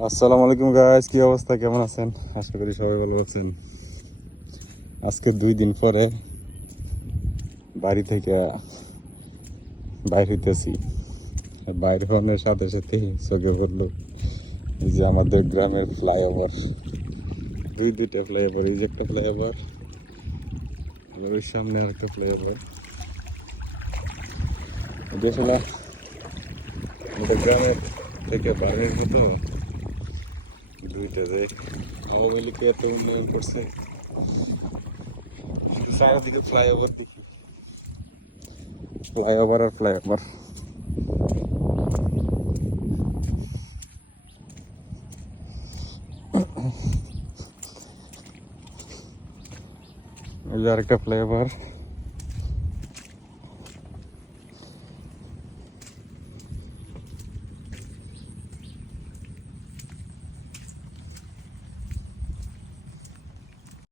আসসালামু আলাইকুম গাইস কি অবস্থা? কেমন আছেন? আশা করি সবাই ভালো আছেন। আজকে দুই দিন পরে বাড়ি থেকে বাইর হইতেছি। বাইর হওয়ার সাথে সাথে চোখে এই যে আমাদের গ্রামের ফ্লাইওভার দুই, দুইটা ফ্লাইওভার এই যে একটা ফ্লাইওভার ওই সামনে আর একটা ফ্লাইওভার এটা আমাদের গ্রামের থেকে বাইরের মতো দুইটা যে আওয়ামী লীগে এত উন্নয়ন করছে চারিদিকে ফ্লাইওভার দেখি। ফ্লাইওভার আর ফ্লাইওভার এই যে আরেকটা ফ্লাইওভার